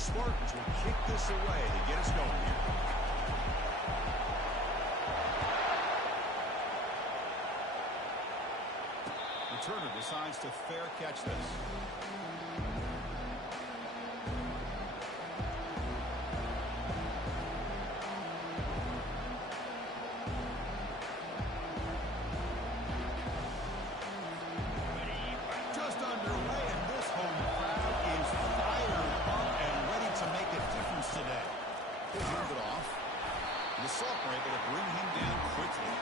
Spartans will kick this away to get us going here. Returner decides to fair catch this. Just underway, and this home crowd is fired up and ready to make a difference today. He'll move it off. The Salt were able to bring him down quickly.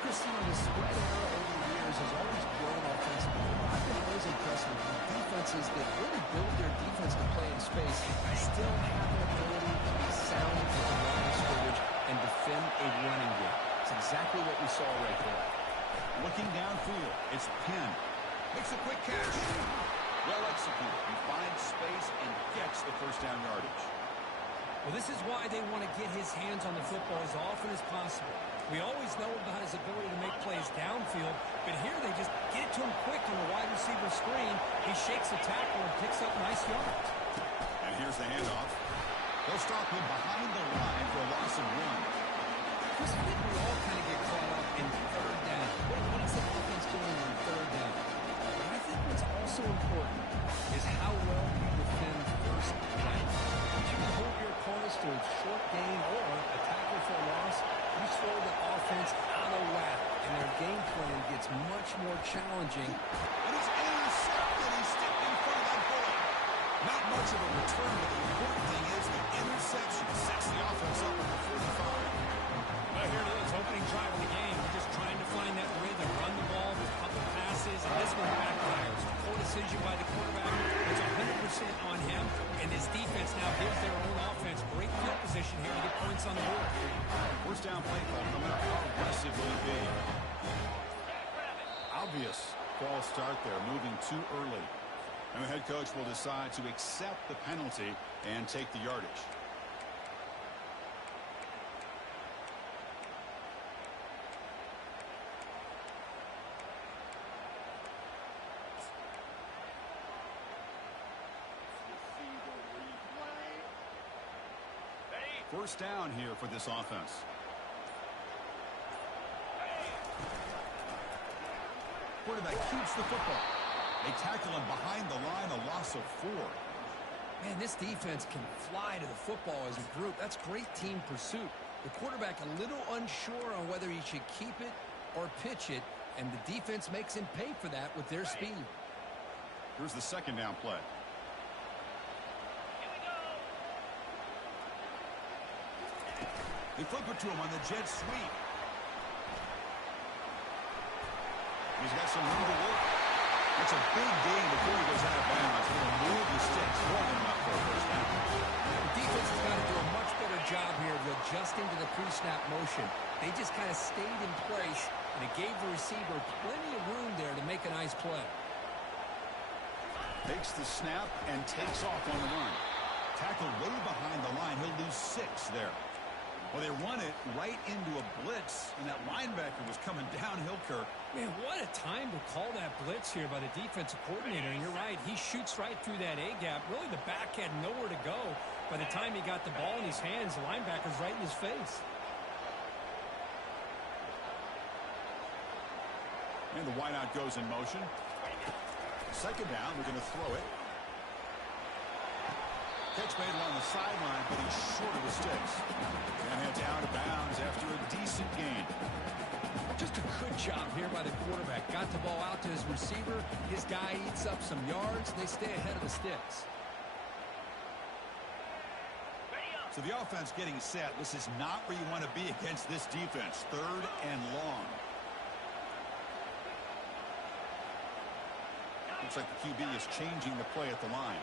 Christian, the spread era over the years has always grown offensively. I've been always impressed with defenses that really build their defense to play in space, still have an ability to be sound at the line of scrimmage and defend a running game. It's exactly what we saw right there. Looking downfield, it's Penn. Makes a quick catch. Well executed. He finds space and gets the first down yardage. Well, this is why they want to get his hands on the football as often as possible. We always know about his ability to make plays downfield, but here they just get it to him quick on a wide receiver screen. He shakes a tackle and picks up nice yards. And here's the handoff. They'll stop him behind the line for a loss of 1. Chris, I think we all kind of get caught up in third down. What is the offense doing on third down? But I think what's also important is how well you defend first down. If you can hold your opponents to a short gain or a tackle for a loss, you throw the offense out of whack, and their game plan gets much more challenging. And he's intercepted. He's stepped in front of that bullet. Not much of a return, but the important thing is the interception sets the offense up at the 45. Well, here it is, opening drive of the game. We're just trying to find that rhythm, run the ball with a couple passes, and this one backfires. Poor decision by the quarterback. It's 100% on him, and his defense now gives their own offense great field position here to get points on the board. First down play call coming up. How aggressive will it be? Obvious false start there, moving too early. And the head coach will decide to accept the penalty and take the yardage. First down here for this offense. Quarterback keeps the football. They tackle him behind the line, a loss of 4. Man, this defense can fly to the football as a group. That's great team pursuit. The quarterback a little unsure on whether he should keep it or pitch it, and the defense makes him pay for that with their speed. Here's the second down play. They flip it to him on the jet sweep. He's got some room to work. That's a big gain before he goes out of bounds. He'll move the sticks more than enough for a first down. The defense has got to do a much better job here of adjusting to the pre-snap motion. They just kind of stayed in place, and it gave the receiver plenty of room there to make a nice play. Takes the snap and takes off on the run. Tackled way behind the line. He'll lose 6 there. Well, they run it right into a blitz, and that linebacker was coming downhill, Kirk. Man, what a time to call that blitz here by the defensive coordinator. And you're right, he shoots right through that A-gap. Really, the back had nowhere to go. By the time he got the ball in his hands, the linebacker's right in his face. And the wideout goes in motion. Second down, we're going to throw it. Catch made along the sideline, but he's short of the sticks. And heads out of bounds after a decent gain. Just a good job here by the quarterback. Got the ball out to his receiver. His guy eats up some yards. They stay ahead of the sticks. So the offense getting set. This is not where you want to be against this defense. Third and long. Looks like the QB is changing the play at the line.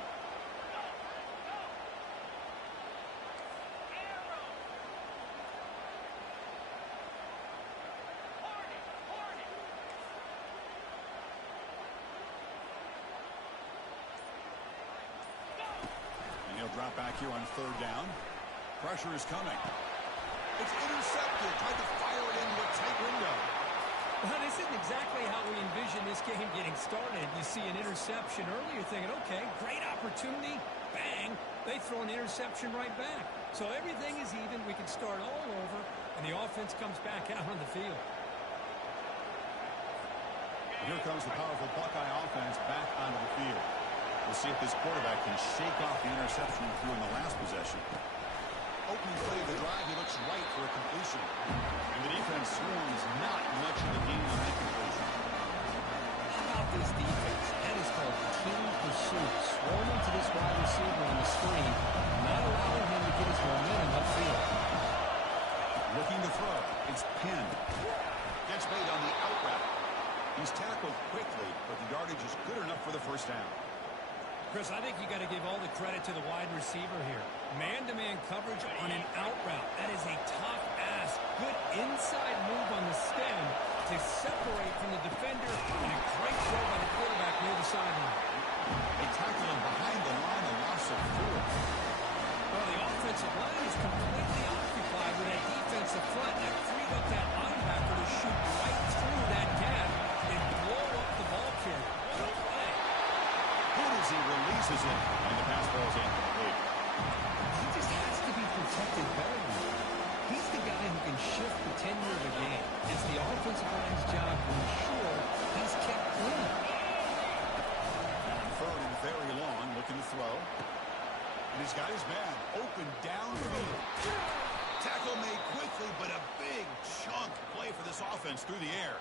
Drop back here on third down. Pressure is coming. It's intercepted. Tried to fire it into a tight window. Well, this isn't exactly how we envision this game getting started. You see an interception early, you're thinking, okay, great opportunity, bang, they throw an interception right back. So everything is even, we can start all over, and the offense comes back out on the field. Here comes the powerful Buckeye offense back onto the field. We'll see if this quarterback can shake off the interception he threw in the last possession. Opening play of the drive, he looks right for a completion. And the defense swarms not much of the game on that completion. How about this defense? That is called team pursuit. Swarming to this wide receiver on the screen, not allowing him to get his momentum upfield. Looking to throw. It's Penn. Gets made on the out route. He's tackled quickly, but the yardage is good enough for the first down. Chris, I think you got to give all the credit to the wide receiver here. Man-to-man coverage on an out route. That is a tough ask. Good inside move on the stem to separate from the defender, and a great throw by the quarterback near the sideline. They tackle him behind the line, a loss of 4. Well, the offensive line is completely occupied with that defensive front. That freed up that linebacker to shoot right through that gap and blow up the ball carrier. What a play. Good as he releases it, and the pass ball is incomplete. He just has to be protected better than that. He's the guy who can shift the tenure of a game. It's the offensive line's job to ensure he's kept clean. Third and very long, looking to throw. And he's got his man open downfield. Tackle made quickly, but a big chunk play for this offense through the air.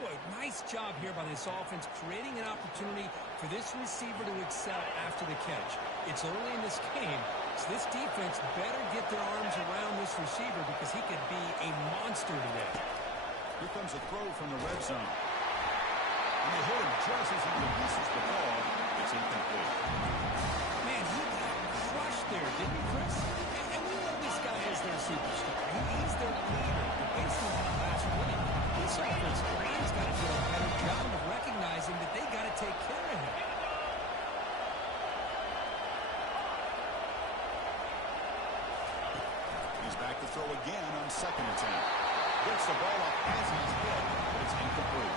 Boy, nice job here by this offense, creating an opportunity for this receiver to excel after the catch. It's early in this game, so this defense better get their arms around this receiver because he could be a monster today. Here comes a throw from the red zone. And they hit him just as he releases the ball. It's incomplete. Man, he got crushed there, didn't he, Chris? And we know this guy is their superstar. He's their leader. But based on that last play, this offensive line's got to do a better job of recognizing that they got to take care of him. He's back to throw again on second attempt. Gets the ball up as he's hit, but it's incomplete.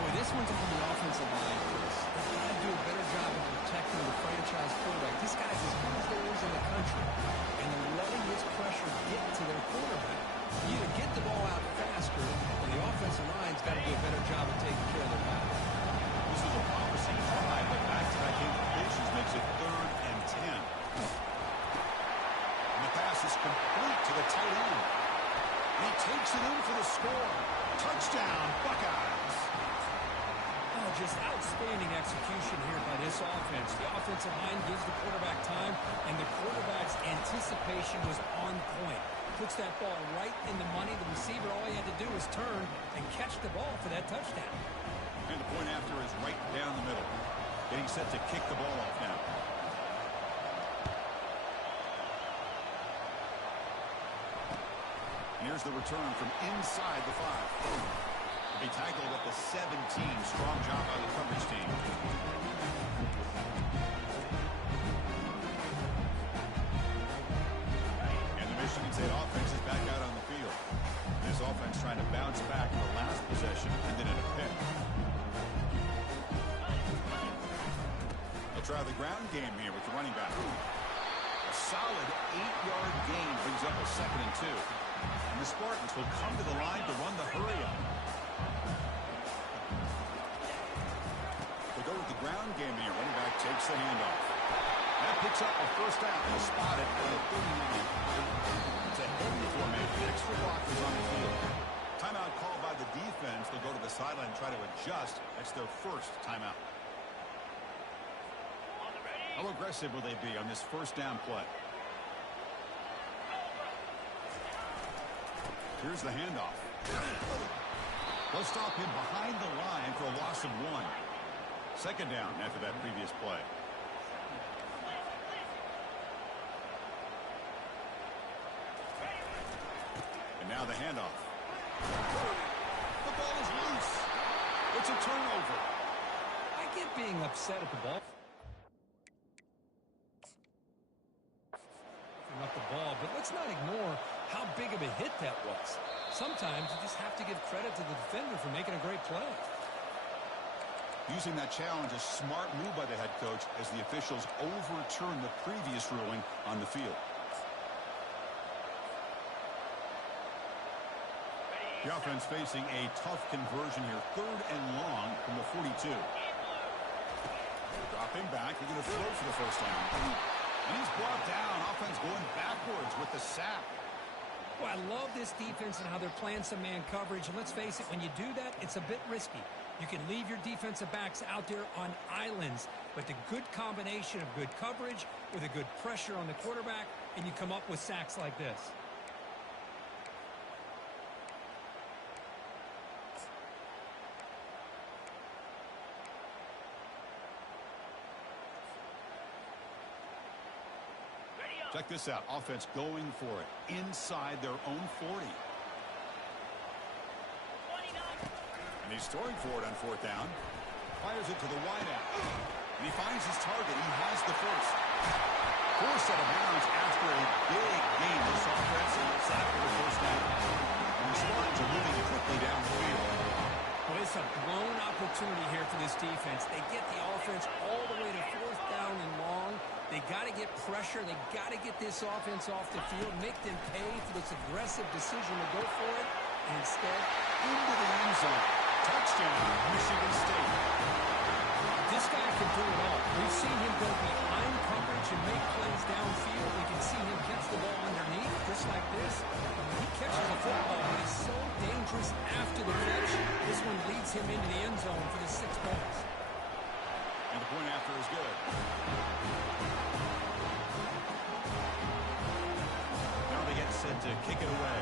Boy, this one's on the offensive line, Chris. They've got to do a better job of protecting the franchise quarterback. This guy's as good as there is in the country, and they're letting this pressure get to their quarterback. You either get the ball out faster, or the offensive line's got to do a better job of taking care of their back. This is a promising try, but back-to-back incompletions makes it 3rd and 10. And the pass is complete to the tight end. And he takes it in for the score. Touchdown, Buckeyes. Oh, just outstanding execution here by this offense. The offensive line gives the quarterback time, and the quarterback's anticipation was on point. Puts that ball right in the money. The receiver, all he had to do was turn and catch the ball for that touchdown. And the point after is right down the middle. Getting set to kick the ball off now. And here's the return from inside the 5. They tackled at the 17. Strong job by the coverage team. And the Michigan State offense is back out on the field. This offense trying to bounce back in the last possession and then in a pick. They'll try the ground game here with the running back. A solid 8-yard gain brings up a 2nd and 2. And the Spartans will come to the line to run the hurry-up. They go with the ground game here. Running back takes the handoff. That picks up a first down. They'll spot it at the 39. It's a heavy formation. Extra blockers on the field. Timeout called by the defense. They'll go to the sideline and try to adjust. That's their first timeout. How aggressive will they be on this first down play? Here's the handoff. They'll stop him behind the line for a loss of 1. 2nd down after that previous play. And now the handoff. The ball is loose. It's a turnover. I get being upset at the ball. Up the ball, but let's not ignore how big of a hit that was. Sometimes you just have to give credit to the defender for making a great play. Using that challenge, a smart move by the head coach as the officials overturn the previous ruling on the field. The offense facing a tough conversion here. 3rd and long from the 42. Dropping back. They're going to throw for the first down. And he's brought down. Offense going backwards with the sack. Well, I love this defense and how they're playing some man coverage. And let's face it, when you do that, it's a bit risky. You can leave your defensive backs out there on islands. But the good combination of good coverage with a good pressure on the quarterback, and you come up with sacks like this. Check this out. Offense going for it inside their own 40. And he's throwing for it on 4th down. Fires it to the wideout. And he finds his target. He has the first. Forced out of bounds after a big gain. This offense sack for the first down. And the Spartans are moving quickly down the field. Well, it's a blown opportunity here for this defense. They get the offense all the way to 4th down and long. They got to get pressure. They got to get this offense off the field, make them pay for this aggressive decision to go for it, and instead into the end zone. Touchdown, Michigan State. This guy can do it all. We've seen him go behind coverage and make plays downfield. We can see him catch the ball underneath, just like this. When he catches the football, he's so dangerous after the catch. This one leads him into the end zone for the 6 points. And the point after is good. Now they get set to kick it away.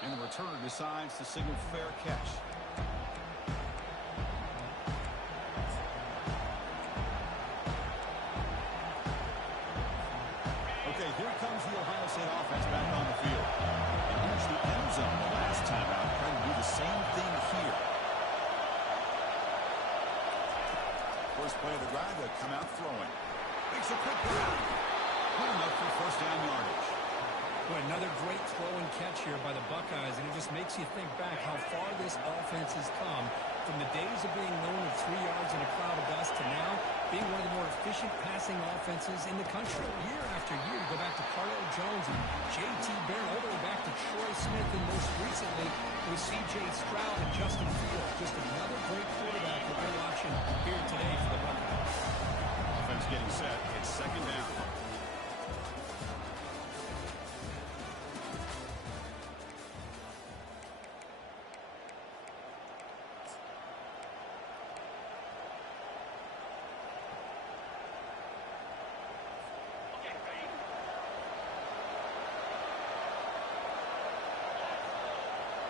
And the returner decides to signal fair catch. Okay, here comes the Ohio State offense back on the field. And here's the end zone the last time out. Trying to do the same thing here. First play of the drive, they'll come out throwing. Makes a quick grab. Put him up for first down yardage. Boy, another great throw and catch here by the Buckeyes, and it just makes you think back how far this offense has come from the days of being known at 3 yards in a cloud of dust to now being one of the more efficient passing offenses in the country. Year after year, you go back to Cardell Jones and J.T. Barron, all the way back to Troy Smith, and most recently with C.J. Stroud and Justin Fields. Just another great quarterback that we're watching here today for the Buckeyes. Offense getting set. It's second down.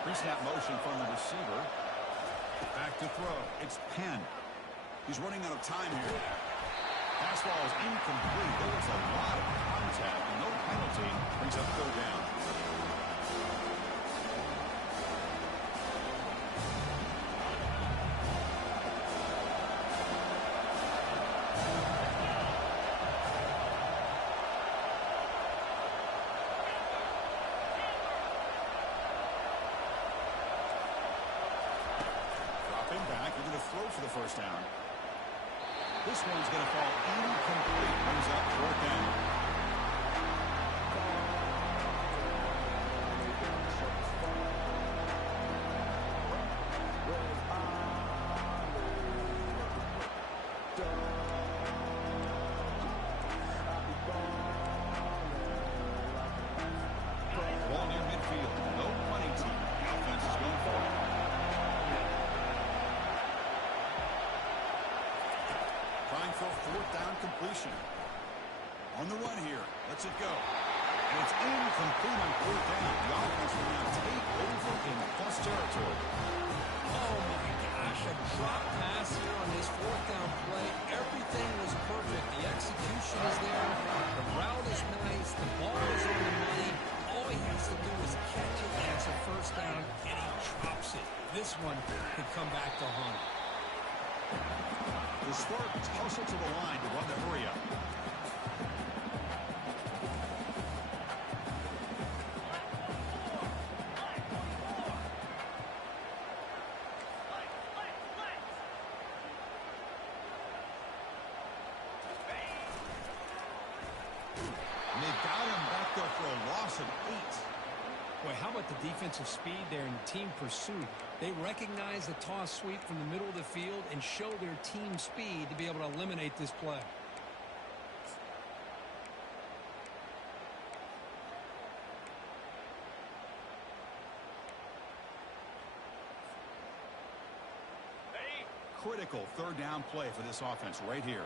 Pre-snap motion from the receiver. Back to throw. It's Penn. He's running out of time here. Pass ball is incomplete. There was a lot of contact. No penalty. Brings up 3rd down. For the first down. This one's going to fall incomplete. Brings up 4th down. Ball near midfield. No punting team. The offense is going for it. Trying for a 4th down completion. On the run here. Lets it go. And it's incomplete on 4th down. The offense will now take over in plus territory. Oh, my gosh. A drop pass here on this 4th down play. Everything was perfect. The execution is there. The route is nice. The ball is on the money. All he has to do is catch it as a first down, and he drops it. This one could come back to haunt him. The The Spartans hustle to the line to run the hurry up. And they've got him back there for a loss of 8. Boy, how about the defensive speed there in team pursuit? They recognize the toss sweep from the middle of the field and show their team speed to be able to eliminate this play. Critical third down play for this offense right here.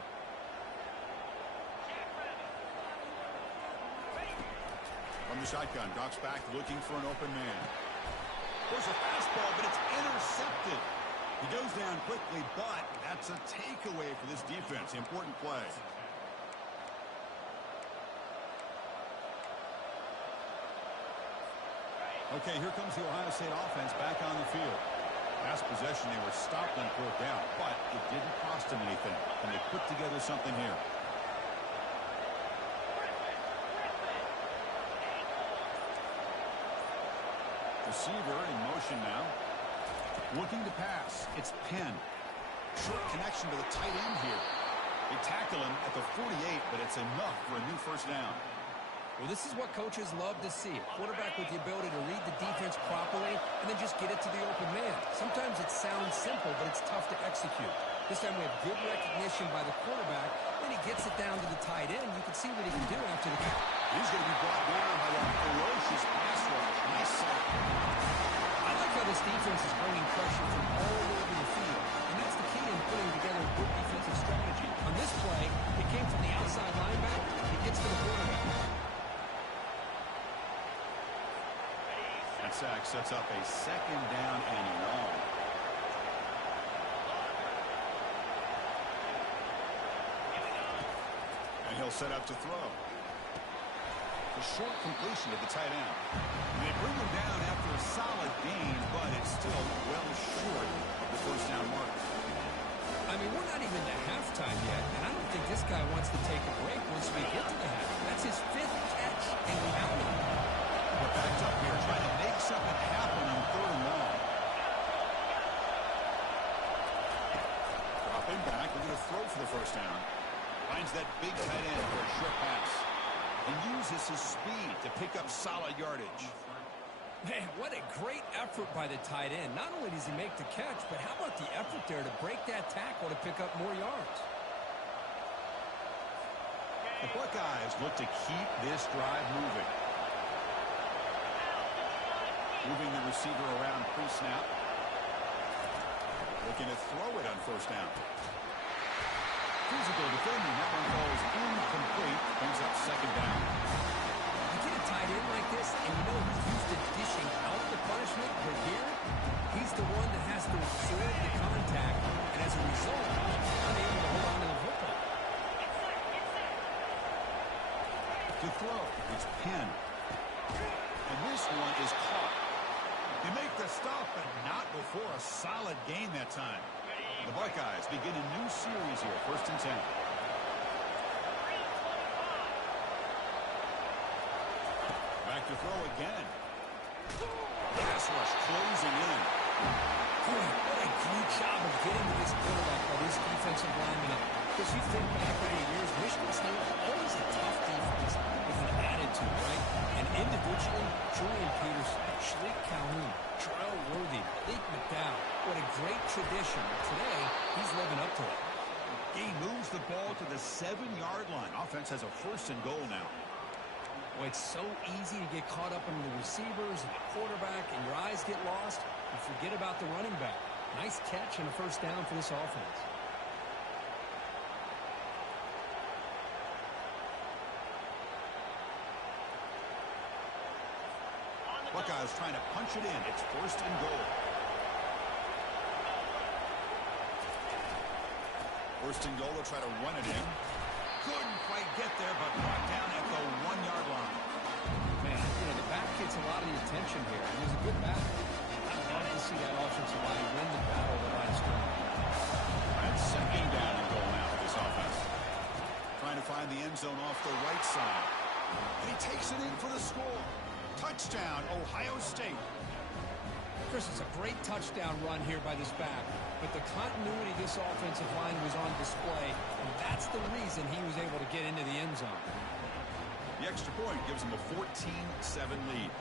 From the shotgun, drops back looking for an open man. There's a fastball, but it's intercepted. He goes down quickly, but that's a takeaway for this defense. Important play. Okay, here comes the Ohio State offense back on the field. Last possession, they were stopped on 4th down, but it didn't cost them anything. And they put together something here. Receiver in motion now. Looking to pass. It's Penn. Short connection to the tight end here. They tackle him at the 48, but it's enough for a new first down. Well, this is what coaches love to see. A quarterback with the ability to read the defense properly and then just get it to the open man. Sometimes it sounds simple, but it's tough to execute. This time we have good recognition by the quarterback. Then he gets it down to the tight end. You can see what he can do after the catch. He's going to be brought down by that ferocious pass rush. Nice sack. I like how this defense is bringing pressure from all over the field. And that's the key in putting together a good defensive strategy. On this play, it came from the outside linebacker. It gets to the quarterback. That sack sets up a 2nd down and long. And he'll set up to throw. A short completion to the tight end. And they bring him down after a solid gain, but it's still well short of the first down mark. I mean, we're not even to halftime yet, and I don't think this guy wants to take a break once we get to the half. That's his 5th catch and counting. We're backed up here trying to make something happen on 3rd and long. Dropping back, looking to throw for the first down. Finds that big tight end for a short pass. And uses his speed to pick up solid yardage. Man, what a great effort by the tight end. Not only does he make the catch, but how about the effort there to break that tackle to pick up more yards? The Buckeyes look to keep this drive moving. Moving the receiver around pre-snap. Looking to throw it on first down. Physical defending. That one falls incomplete. Brings up 2nd down. You get a tight end like this, and you know he's used to dishing out the punishment, but here, he's the one that has to absorb the contact, and as a result, he's unable to hold on to the football. To throw, it's Penn. And this one is caught. They make the stop, but not before a solid gain that time. The Buckeyes begin a new series here, 1st and 10. Back to throw again. Pass rush closing in. Boy, what a great job of getting to this quarterback by this defensive lineman. Because you think back over the years, Michigan State always a tough defense with an attitude, right? And individually, Julian Peterson, Shalik Calhoun, Terrell Worthy, Malik McDowell, what a great tradition. Today, he's living up to it. He moves the ball to the 7-yard line. Offense has a 1st and goal now. Well, it's so easy to get caught up in the receivers and the quarterback, and your eyes get lost. You forget about the running back. Nice catch and a 1st down for this offense. Buckeyes trying to punch it in. It's 1st and goal. 1st and goal, they'll try to run it in. Couldn't quite get there, but brought down at the 1-yard line. Man, you know, the back gets a lot of the attention here. It was a good battle. I'd love to see that offensive line win the battle of the line of scrimmage. And Second down and goal now for this offense. Trying to find the end zone off the right side. And he takes it in for the score. Touchdown, Ohio State. Chris, it's a great touchdown run here by this back, but the continuity of this offensive line was on display, and that's the reason he was able to get into the end zone. The extra point gives him a 14-7 lead.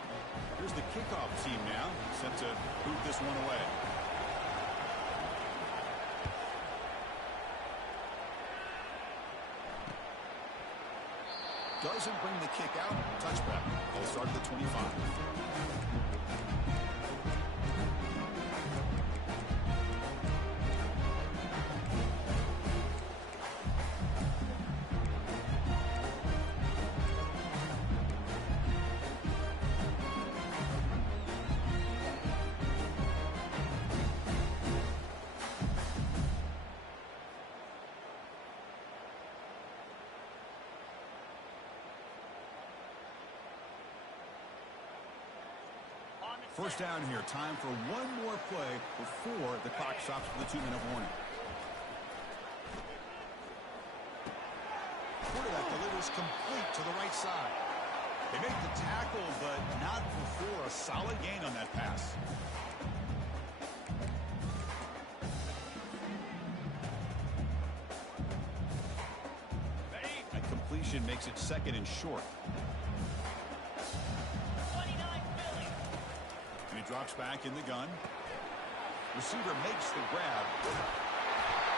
Here's the kickoff team now, set to boot this one away. Doesn't bring the kick out. Touchback. They'll start at the 25. First down here. Time for one more play before the clock stops for the 2-minute warning. Quarterback delivers complete to the right side. They make the tackle, but not before a solid gain on that pass. That completion makes it second and short. Drops back in the gun. Receiver makes the grab.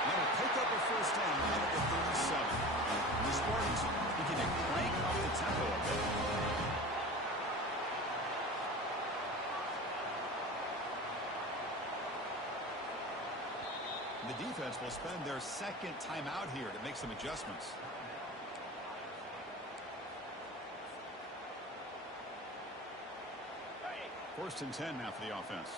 That'll pick up a first down out at the 37. And the Spartans begin to crank up the tempo a bit. The defense will spend their second timeout here to make some adjustments. First and 10 now for the offense.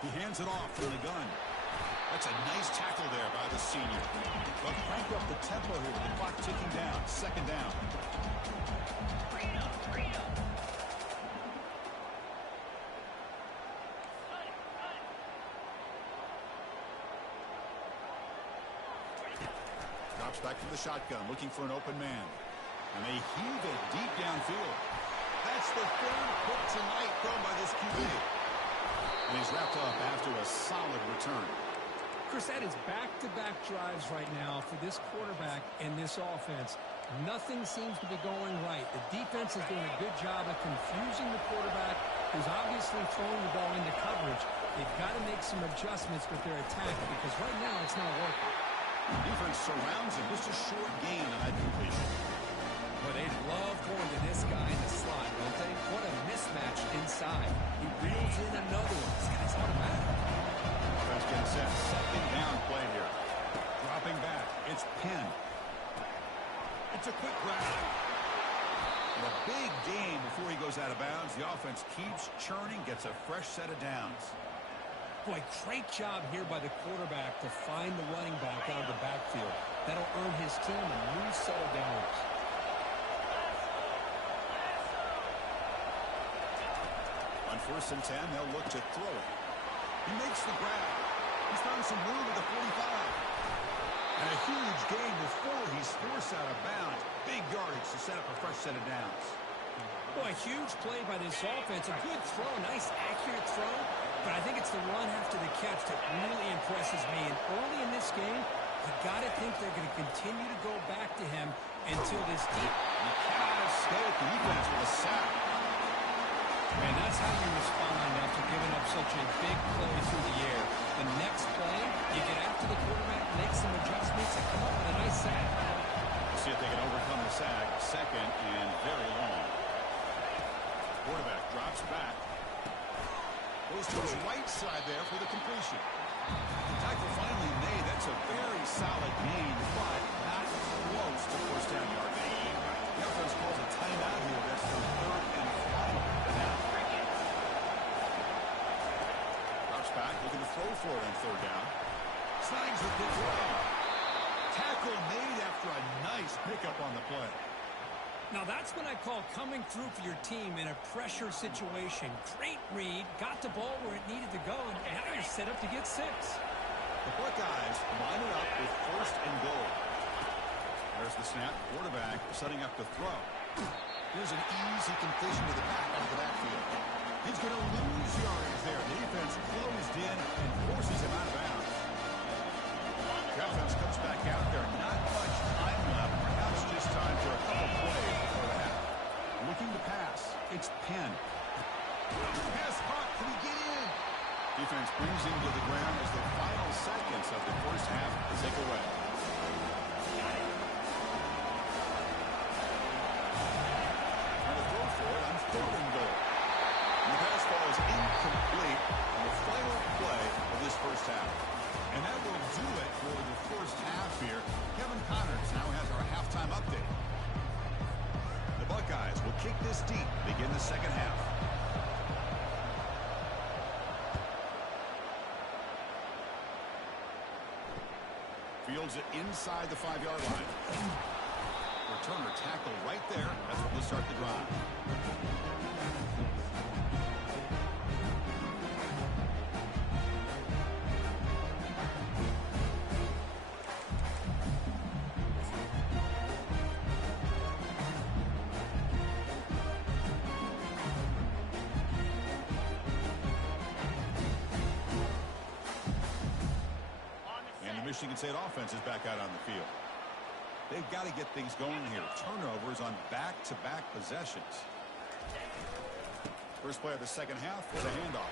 He hands it off from the gun. That's a nice tackle there by the senior. But crank up the tempo here with the clock ticking down. Second down. Drops back from the shotgun, looking for an open man. And they heave it deep downfield. That's the third pick tonight thrown by this QB. And he's wrapped up after a solid return. Chris, that is back-to-back drives right now for this quarterback and this offense. Nothing seems to be going right. The defense is doing a good job of confusing the quarterback, who's obviously throwing the ball into coverage. They've got to make some adjustments with their attack because right now it's not working. The defense surrounds him. Just a short gain on that completion. But they love going to this guy in the slot, don't they? What a mismatch inside. He reels in another one. This guy's automatic. Offense getting set. Second down play here. Dropping back. It's Penn. It's a quick grab. And a big gain before he goes out of bounds. The offense keeps churning, gets a fresh set of downs. Boy, great job here by the quarterback to find the running back out of the backfield. That'll earn his team a new set of downs. On first and 10, they'll look to throw it. He makes the grab. He's found some room at the 45. And a huge gain before he's forced out of bounds. Big yardage to set up a fresh set of downs. Boy, a huge play by this offense. A good throw, nice accurate throw. But I think it's the run after the catch that really impresses me. And early in this game, you got to think they're going to continue to go back to him until this deep. You cannot escape the defense with a sack. Man, that's how you respond after giving up such a big play through the air. The next play, you get after the quarterback, make some adjustments, and come up with a nice sack. We'll see if they can overcome the sack. Second and very long. Quarterback drops back. Goes to his right side there for the completion. Tackle finally made. That's a very solid gain, but not close to first down yardage. The offense calls a timeout here. That's the third and final down. Drops back, looking to throw for it on third down. Snags the throw. Tackle Tackle made after a nice pickup on the play. Now that's what I call coming through for your team in a pressure situation. Great read, got the ball where it needed to go, and now you're set up to get 6. The Buckeyes line it up with 1st and goal. There's the snap. Quarterback setting up to throw. Here's an easy completion to the back out of the backfield. He's going to lose yardage there. The defense closed in and forces him out of bounds. Defense comes back out there. Not much time left. Perhaps just time for a couple plays before the half. Looking to pass. It's Penn. Pass caught. Can he get in? Defense brings him to the ground as the final seconds of the first half tick away. And a throw for it on 3rd and goal. And the pass ball is incomplete on the final play of this first half. And that will do it for the first half here. Kevin Connors now has our halftime update. The Buckeyes will kick this deep, begin the second half. Fields it inside the 5-yard line. Returner tackle right there. That's what will start the drive. Michigan State offense is back out on the field. They've got to get things going here. Turnovers on back-to-back possessions. First play of the second half was a handoff.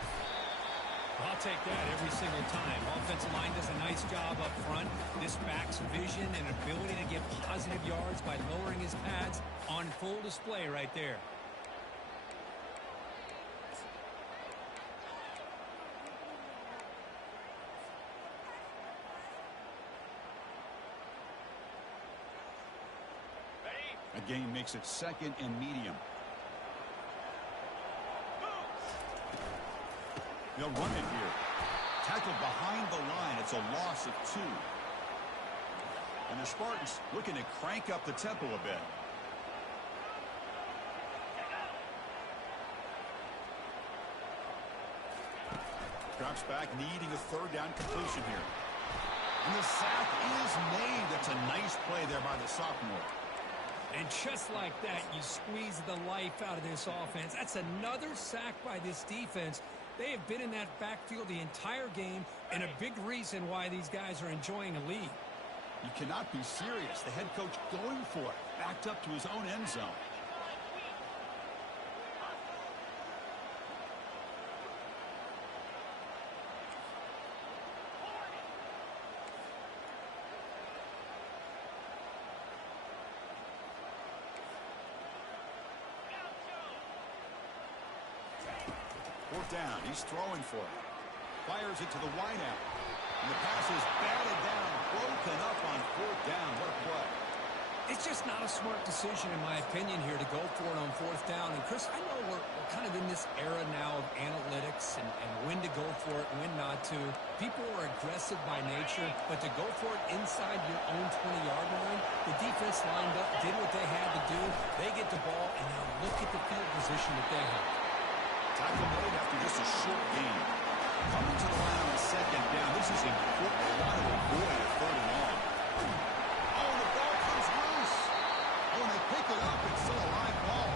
I'll take that every single time. Offensive line does a nice job up front. This back's vision and ability to get positive yards by lowering his pads on full display right there. A gain makes it 2nd and medium. They'll run it here. Tackled behind the line. It's a loss of 2. And the Spartans looking to crank up the tempo a bit. Drops back, needing a 3rd down completion here. And the sack is made. That's a nice play there by the sophomore. And just like that, you squeeze the life out of this offense. That's another sack by this defense. They have been in that backfield the entire game, and a big reason why these guys are enjoying a lead. You cannot be serious. The head coach going for it, backed up to his own end zone. Down. He's throwing for it. Fires it to the wideout. And the pass is batted down, broken up on 4th down. What a play. It's just not a smart decision, in my opinion, here to go for it on 4th down. And, Chris, I know we're kind of in this era now of analytics and when to go for it, when not to. People are aggressive by nature, but to go for it inside your own 20-yard line, the defense lined up, did what they had to do. They get the ball, and now look at the field position that they have. Tackle made after just a short gain. Coming to the line on 2nd down. This is important. They want to avoid a 3rd and long. Oh, the ball comes loose. Oh, and they pick it up. It's still a live ball.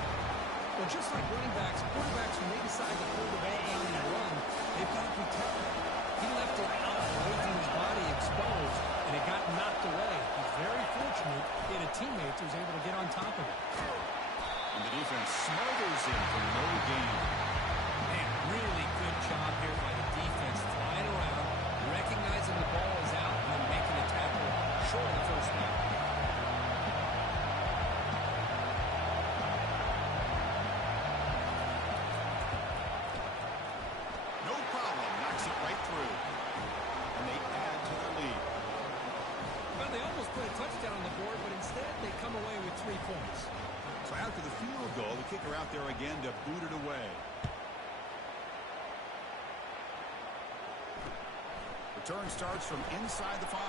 Well, just like running backs, quarterbacks, when they decide to pull the ball down and run, they've got to protect it. He left it out, leaving his body exposed, and it got knocked away. He's very fortunate he had a teammate who was able to get on top of it. And the defense smothers him for no gain. Really good job here by the defense, flying around, recognizing the ball is out, and then making a tackle short of the 1st down. No problem. Knocks it right through. And they add to their lead. Well, they almost put a touchdown on the board, but instead they come away with 3 points. So after the field goal, the kicker out there again to boot it away. Return starts from inside the 5.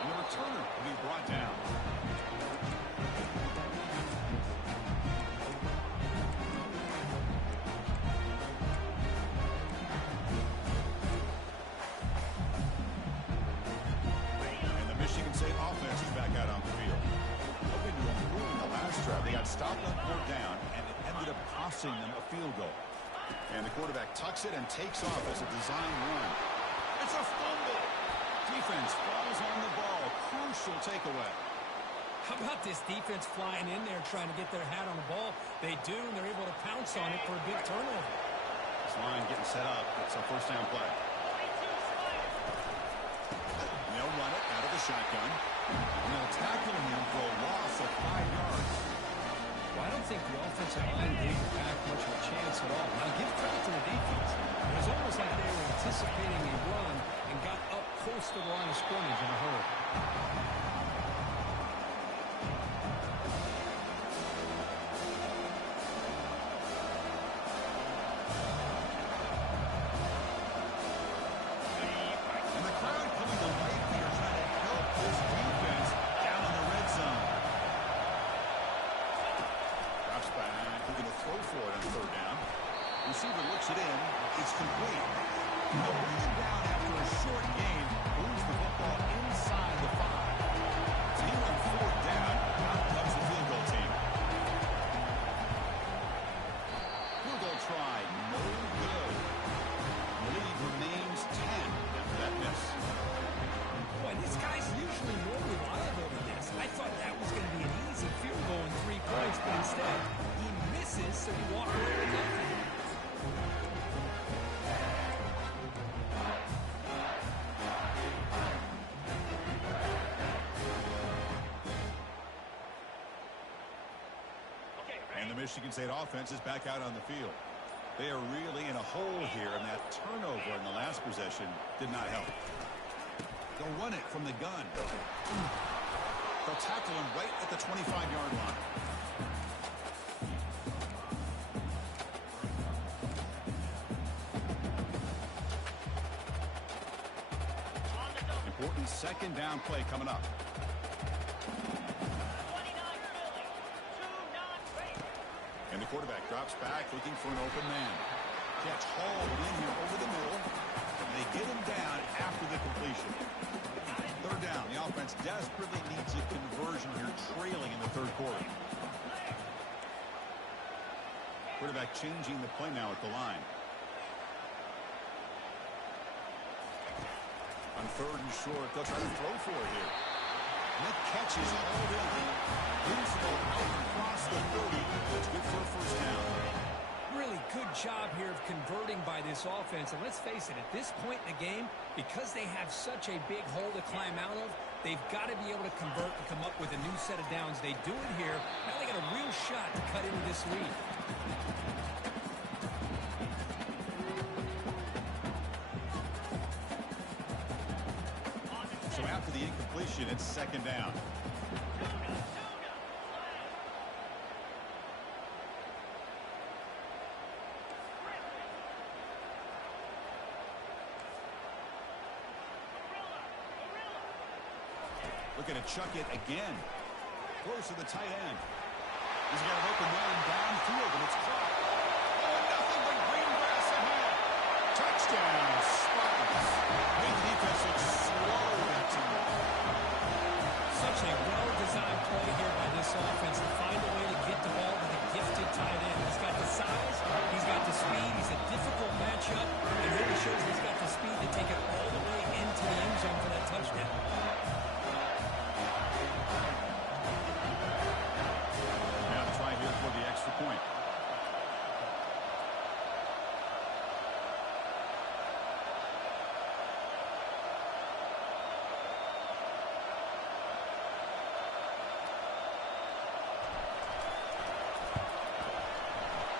And the returner will be brought down. And the Michigan State offense is back out on the field. Hoping to improve in the last drive. They got stopped on 4th down, and it ended up costing them a field goal. And the quarterback tucks it and takes off as a design run. It's a fumble. Defense falls on the ball. Crucial takeaway. How about this defense flying in there trying to get their hat on the ball? They do, and they're able to pounce on it for a big turnover. This line getting set up. It's a 1st down play. And they'll run it out of the shotgun. And they'll tackle him for a loss of 5 yards. Well, I don't think the offensive line gave the Pack much of a chance at all. Now, give credit to the defense. It was almost like they were anticipating a run and got up close to the line of scrimmage in a hurry. And the crowd coming to life here trying to help this defense down in the red zone. Drops back, looking to throw for it on 3rd down. Receiver looks it in. It's complete. They'll bring him down after a short gain. Moves the football inside the 5. Team on 4th down. Out comes the field goal team. Field goal try. No good. The lead remains 10 after that miss. Boy, this guy's usually more reliable than this. I thought that was going to be an easy field goal in 3 points, but instead he misses, so he walked away with nothing. And the Michigan State offense is back out on the field. They are really in a hole here, and that turnover in the last possession did not help. They'll run it from the gun. They'll tackle him right at the 25-yard line. Important 2nd down play coming up. And the quarterback drops back looking for an open man. Gets hauled in here over the middle. And they get him down after the completion. 3rd down. The offense desperately needs a conversion here, trailing in the 3rd quarter. Quarterback changing the play now at the line. On 3rd and short, they'll try to throw for it here. That catch is hauled in. Moves the ball out across the 30. It's good for a 1st down. Really good job here of converting by this offense. And let's face it, at this point in the game, because they have such a big hole to climb out of, they've got to be able to convert and come up with a new set of downs. They do it here. Now they got a real shot to cut into this lead. So after the incompletion, it's 2nd down. Looking to chuck it again. Close to the tight end. He's got an open man downfield, and it's caught. Oh, nothing but green grass ahead. Touchdown, Spartans. Made the defense look slow that time. Such a well-designed play here by this offense to find a way to get the ball to the gifted tight end. He's got the size, he's got the speed, he's a difficult matchup, and really shows he's got the speed to take it all the way into the end zone for that touchdown. Now the try here for the extra point.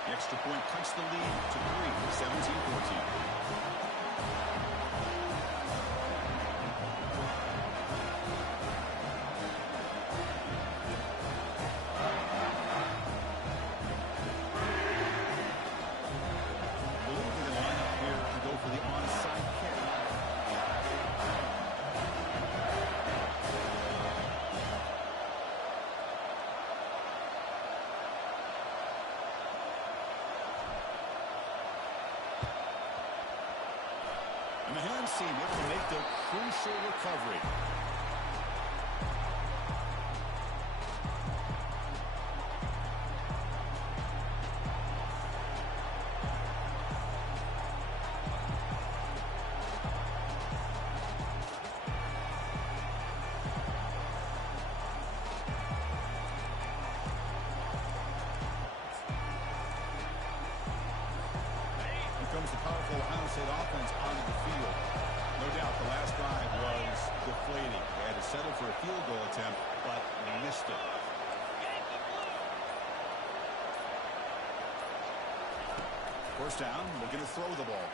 The extra point cuts the lead to 3, 17-14. and seem able to make the crucial recovery. Comes the powerful Ohio State offense onto the field. No doubt the last drive was deflating. They had to settle for a field goal attempt, but missed it. First down, looking to throw the ball.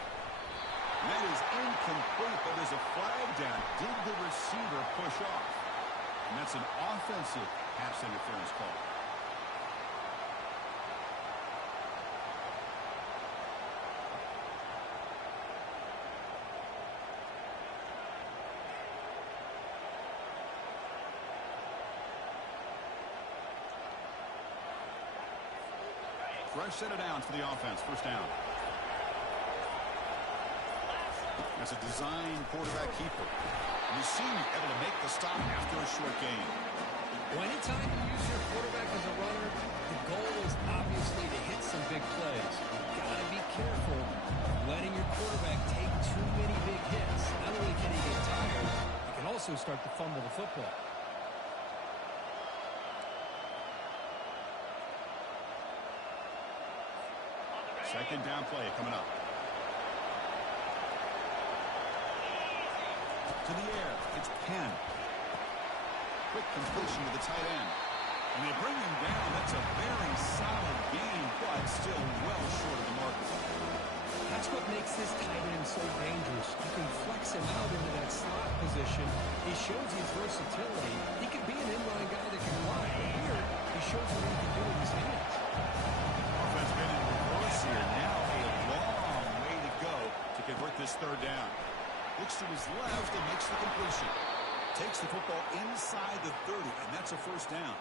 And that is incomplete, but there's a flag down. Did the receiver push off? And that's an offensive pass interference call. Fresh set of downs for the offense. First down. That's a design quarterback keeper. And you see him able to make the stop after a short gain. Well, anytime you use your quarterback as a runner, the goal is obviously to hit some big plays. You've got to be careful of letting your quarterback take too many big hits. Not only can he get tired, he can also start to fumble the football. Second down play coming up. To the air. It's Penn. Quick completion to the tight end. And they bring him down. That's a very solid game, but still well short of the mark. That's what makes this tight end so dangerous. You can flex him out into that slot position. He shows his versatility. He can be an inline guy that can run. But here, he shows what he can do with his hands. Offense been in reverse here. Now a long way to go to convert this third down. Looks to his left and makes the completion. Takes the football inside the 30, and that's a first down.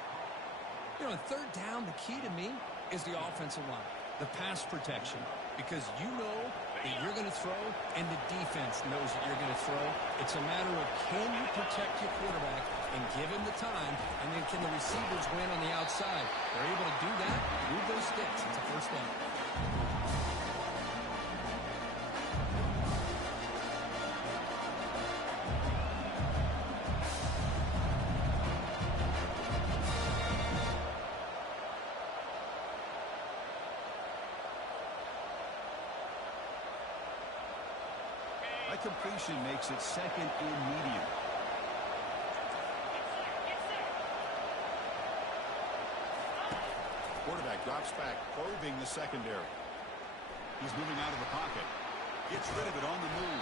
You know, on third down, the key to me is the offensive line, the pass protection, because you know that you're going to throw and the defense knows that you're going to throw. It's a matter of can you protect your quarterback and give him the time, and then can the receivers win on the outside? They're able to do that, move those sticks. It's a first down. Completion makes it second and medium. Quarterback drops back, probing the secondary. He's moving out of the pocket. Gets rid of it on the move.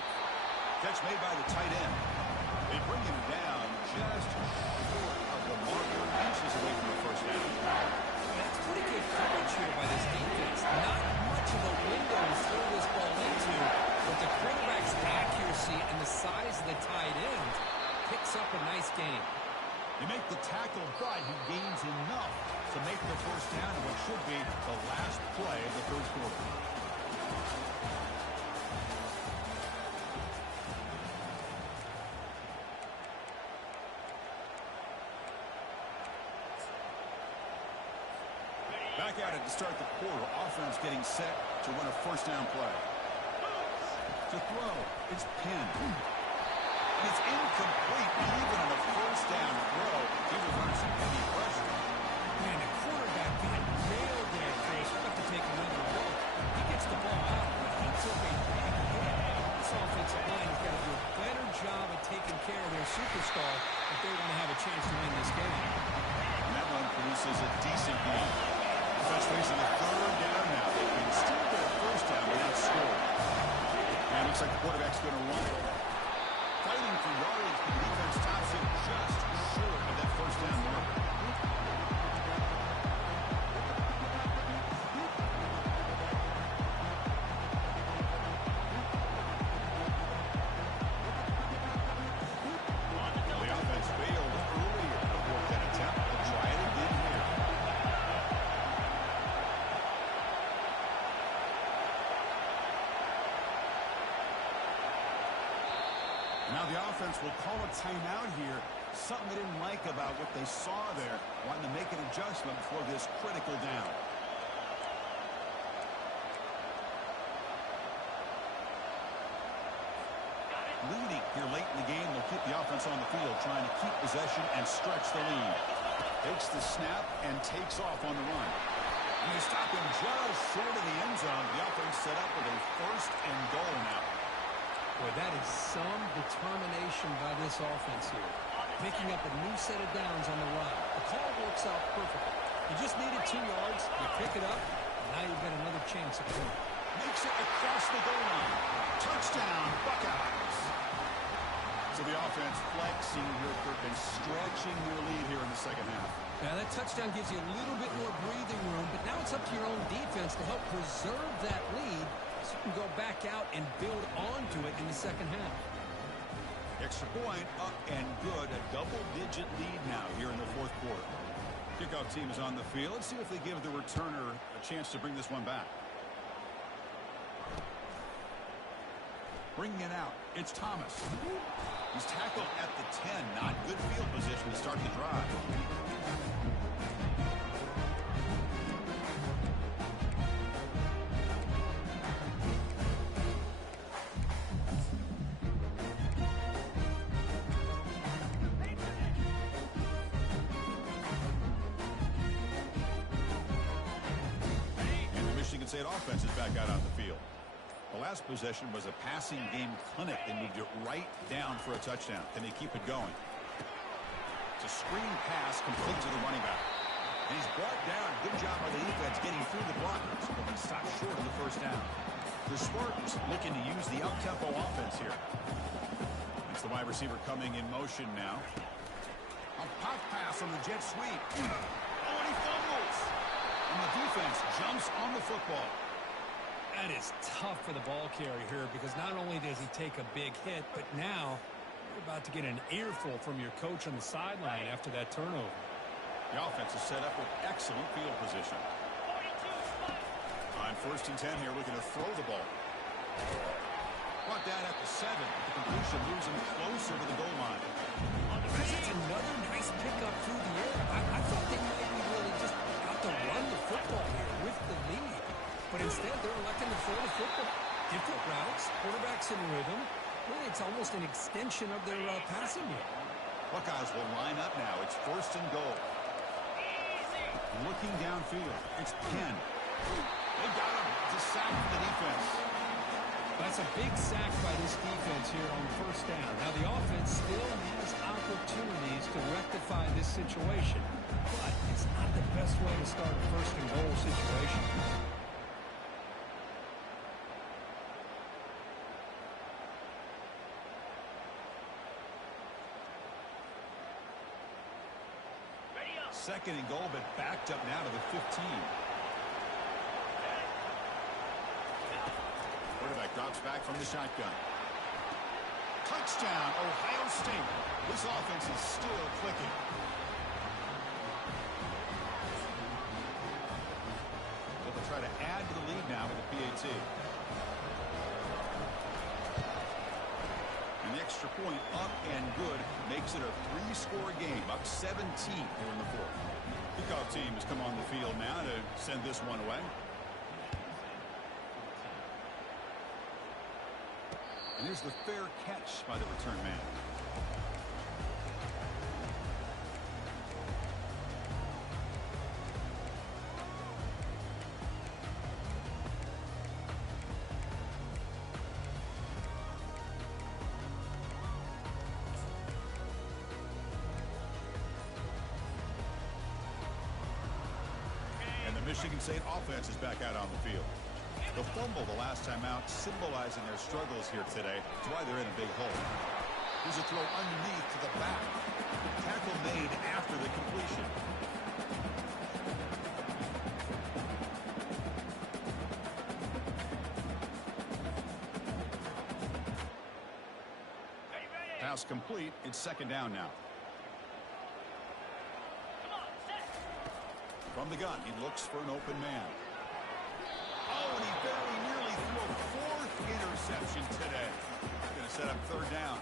Catch made by the tight end. They bring him down just short of the marker, inches away from the first down. That's pretty good coverage here by this defense. Not much of a window to throw this ball into, but the quarterback's accuracy and the size of the tight end picks up a nice gain. You make the tackle, but he gains enough to make the first down in what should be the last play of the third quarter. Back at it to start the quarter. Offense getting set to run a first down play. To throw, it's Penn. And it's incomplete even on a first down throw. He was under some heavy pressure. Man, the quarterback got nailed there, Chris. We'll have to take another look. He gets the ball out, but he took a big hit. This offensive line has got to do a better job of taking care of their superstar if they want to have a chance to win this game. And that one produces a decent game. Offense facing the third down now. They can still get a first down without score. And it looks like the quarterback's going to run. Fighting for yardage, but the defense stops him just short of that first down marker. The offense failed earlier before that attempt. They'll try it again here. offense will call a timeout here. Something they didn't like about what they saw there. Wanting to make an adjustment for this critical down. Leading here late in the game will keep the offense on the field, trying to keep possession and stretch the lead. Takes the snap and takes off on the run. And you stop him just short of the end zone. The offense set up with a 1st and goal now. Boy, that is some determination by this offense here. Picking up a new set of downs on the run. The call works out perfectly. You just needed 2 yards. You pick it up. And now you've got another chance at winning. Makes it across the goal line. Touchdown, Buckeyes. So the offense flexing here, and stretching their lead here in the second half. Now, that touchdown gives you a little bit more breathing room, but now it's up to your own defense to help preserve that lead so you can go back out and build onto it in the second half. Extra point, up and good. A double-digit lead now here in the 4th quarter. Kickoff team is on the field. Let's see if they give the returner a chance to bring this one back. Bringing it out, it's Thomas. He's tackled at the 10. Not good field position to start the drive. And the Michigan State offense is back out on the field. The last possession was a passing game clinic. They moved it right down for a touchdown. Can they keep it going? It's a screen pass complete to the running back. And he's brought down. Good job by the defense getting through the blockers. But he stopped short of the 1st down. The Spartans looking to use the up-tempo offense here. It's the wide receiver coming in motion now. A pop pass on the jet sweep. Oh, and he fumbles. And the defense jumps on the football. That is tough for the ball carrier here because not only does he take a big hit, but now you're about to get an earful from your coach on the sideline after that turnover. The offense is set up with excellent field position. On 1st and 10 here, looking to throw the ball. Brought down at the 7. The completion moves him closer to the goal line. That's another nice pickup through the air. I thought they might be really just out to run the football here with the lead. But instead, they're electing to throw the football. Different routes, quarterbacks in rhythm. Really, it's almost an extension of their passing game. Buckeyes will line up now. It's 1st and goal. Looking downfield. It's Penn. They got him. It's a sack for the defense. That's a big sack by this defense here on 1st down. Now, the offense still has opportunities to rectify this situation. But it's not the best way to start a 1st and goal situation. Second and goal, but backed up now to the 15. Quarterback drops back from the shotgun. Touchdown, Ohio State. This offense is still clicking. They'll try to add to the lead now with the PAT. And the extra point up and good makes it a 3-score game, up 17 here in the 4th. Kickoff team has come on the field now to send this one away. And here's the fair catch by the return man. Michigan State offense is back out on the field. The fumble the last time out, symbolizing their struggles here today. That's why they're in a big hole. Here's a throw underneath to the back. Tackle made after the completion. Pass complete. It's 2nd down now. From the gun, he looks for an open man. Oh, and he very nearly threw a 4th interception today. Going to set up third down.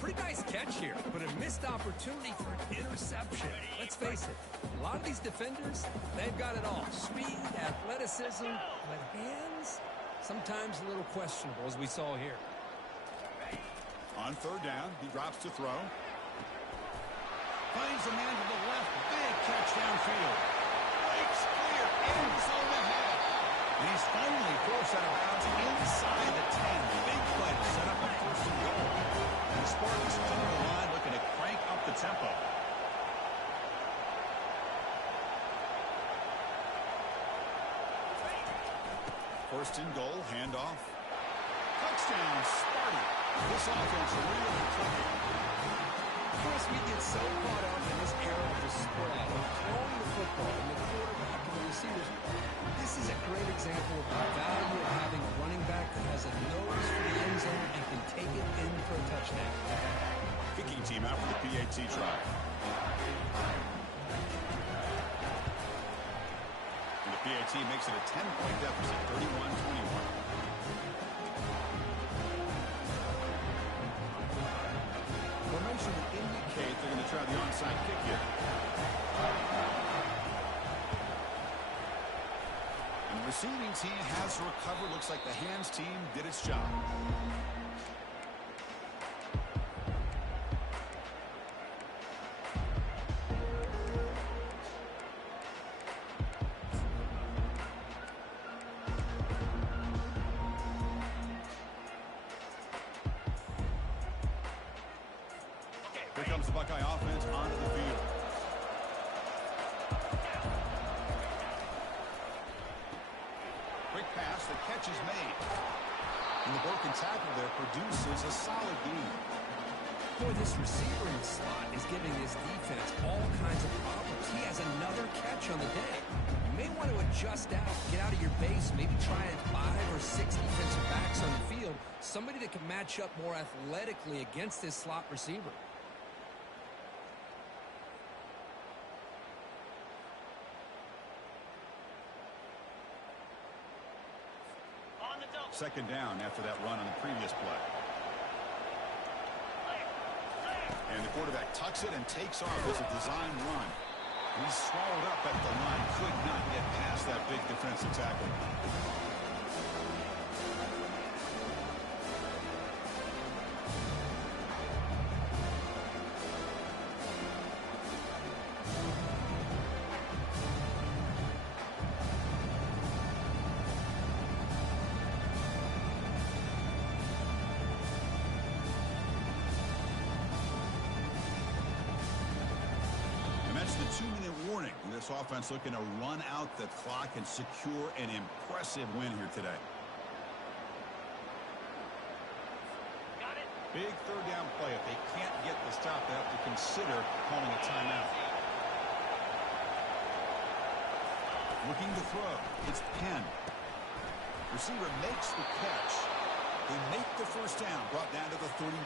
Pretty nice catch here, but a missed opportunity for an interception. Let's face it, a lot of these defenders, they've got it all. Speed, athleticism, but hands, sometimes a little questionable, as we saw here. On third down, he drops to throw. Finds a man to the left. Big catch downfield. Breaks clear. End zone ahead. And he's finally forced out of bounds inside the 10. Big play to set up a first and goal. And the Spartans under the line looking to crank up the tempo. First and goal, handoff. Touchdown, Sparty. This offense really clicking. Chris, we get so caught up in this era of the spread, of throwing the football and the quarterback and the receivers. This is a great example of the value of having a running back that has a nose for the end zone and can take it in for a touchdown. Kicking team out for the PAT try. And the PAT makes it a 10-point deficit, 31-21. Formation would indicate they're going to try the onside kick here. And the receiving team has recovered. Looks like the hands team did its job. Here comes the Buckeye offense onto the field. Quick pass, the catch is made. And the broken tackle there produces a solid gain. Boy, this receiver in the slot is giving this defense all kinds of problems. He has another catch on the day. You may want to adjust out, get out of your base, maybe try 5 or 6 defensive backs on the field, somebody that can match up more athletically against this slot receiver. Second down after that run on the previous play. And the quarterback tucks it and takes off as a design run. He's swallowed up at the line. Could not get past that big defensive tackle. That's the 2-minute warning. This offense looking to run out the clock and secure an impressive win here today. Got it. Big third down play. If they can't get the stop, they have to consider calling a timeout. Looking to throw. It's Penn. Receiver makes the catch. They make the first down, brought down to the 31.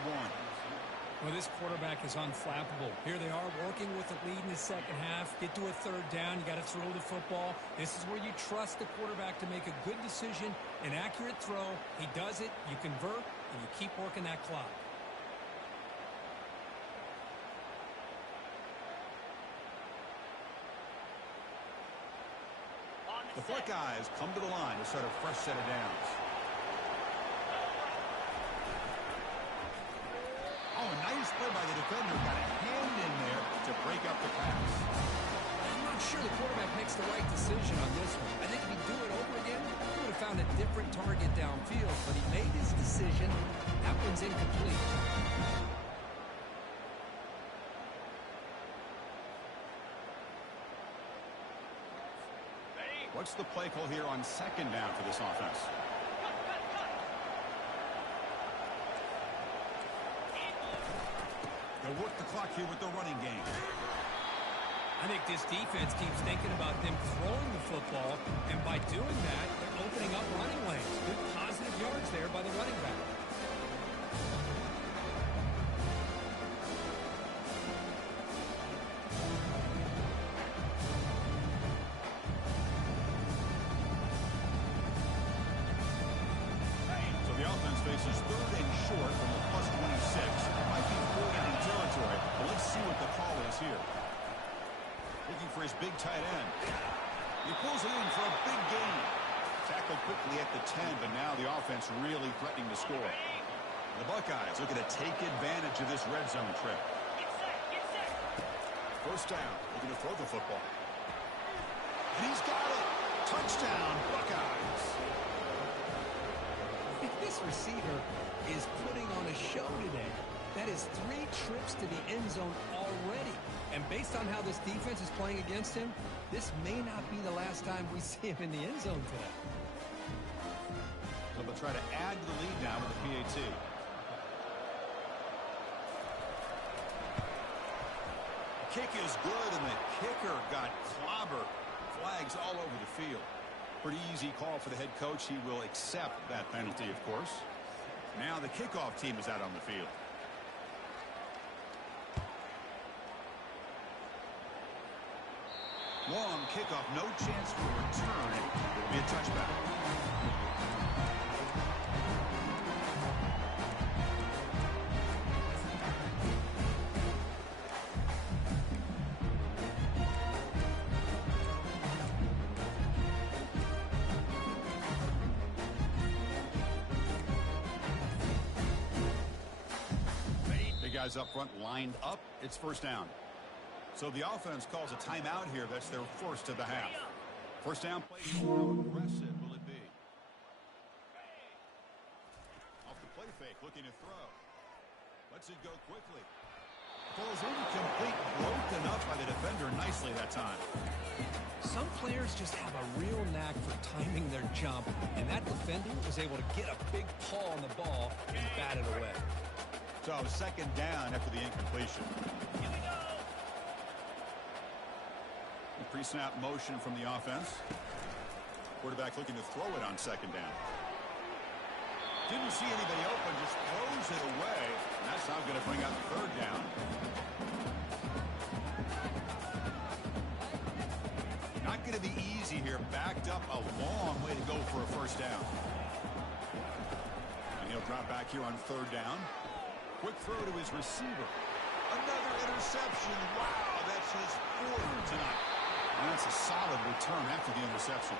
Well, this quarterback is unflappable. Here they are working with the lead in the second half. Get to a third down. You got to throw the football. This is where you trust the quarterback to make a good decision, an accurate throw. He does it, you convert, and you keep working that clock. The Buckeyes come to the line to start a fresh set of downs. Oh, a nice play by the defender. Got a hand in there to break up the pass. I'm not sure the quarterback makes the right decision on this one. I think if he'd do it over again, he would have found a different target downfield. But he made his decision. That one's incomplete. What's the play call here on second down for this offense? They'll work the clock here with the running game. I think this defense keeps thinking about them throwing the football, and by doing that, they're opening up running lanes. Good positive yards there by the running back. So the offense faces 3rd and for his big tight end. He pulls it in for a big gain. Tackled quickly at the 10, but now the offense really threatening to score. The Buckeyes looking to take advantage of this red zone trip. Get set. First down, looking to throw the football. And he's got it. Touchdown, Buckeyes. This receiver is putting on a show today. That is 3 trips to the end zone already. And based on how this defense is playing against him, this may not be the last time we see him in the end zone today. So they'll try to add to the lead now with the PAT. Kick is good, and the kicker got clobbered. Flags all over the field. Pretty easy call for the head coach. He will accept that penalty, of course. Now the kickoff team is out on the field. Long kickoff, no chance for a return. It'll be a touchback. Guys up front lined up. It's first down. So the offense calls a timeout here. That's their first of the half. First down play. How aggressive will it be? Off the play fake, looking to throw. Lets it go quickly. Falls incomplete, broken up by the defender nicely that time. Some players just have a real knack for timing their jump, and that defender was able to get a big paw on the ball and bat it away. So second down after the incompletion. Here we go. The pre-snap motion from the offense. Quarterback looking to throw it on second down. Didn't see anybody open, just throws it away. And that's not going to bring out the third down. Not going to be easy here. Backed up a long way to go for a first down. And he'll drop back here on third down. Quick throw to his receiver. Another interception. Wow, that's his 4th tonight. And that's a solid return after the interception.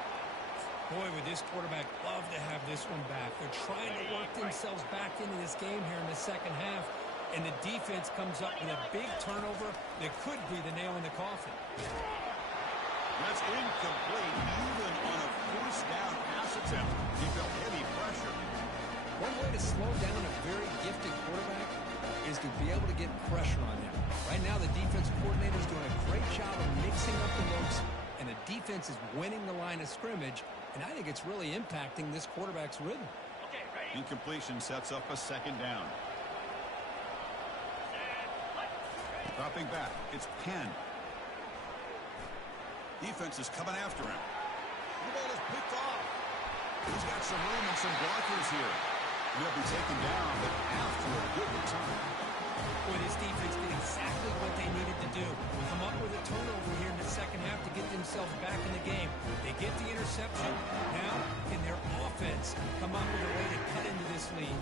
Boy, would this quarterback love to have this one back. They're trying to work themselves back into this game here in the second half. And the defense comes up with a big turnover that could be the nail in the coffin. That's incomplete. Even on a first down pass attempt, he felt heavy pressure. One way to slow down a very gifted quarterback is to be able to get pressure on him. Right now, the defensive coordinator is doing a great job of mixing up the looks, and the defense is winning the line of scrimmage, and I think it's really impacting this quarterback's rhythm. Okay, ready. Incompletion sets up a second down. Dropping back, it's Penn. Defense is coming after him. The ball is picked off. He's got some room and some blockers here. He'll be taken down, but after a good return. Boy, this defense did exactly what they needed to do. Come up with a turnover here in the second half to get themselves back in the game. They get the interception. Now, can their offense come up with a way to cut into this lead?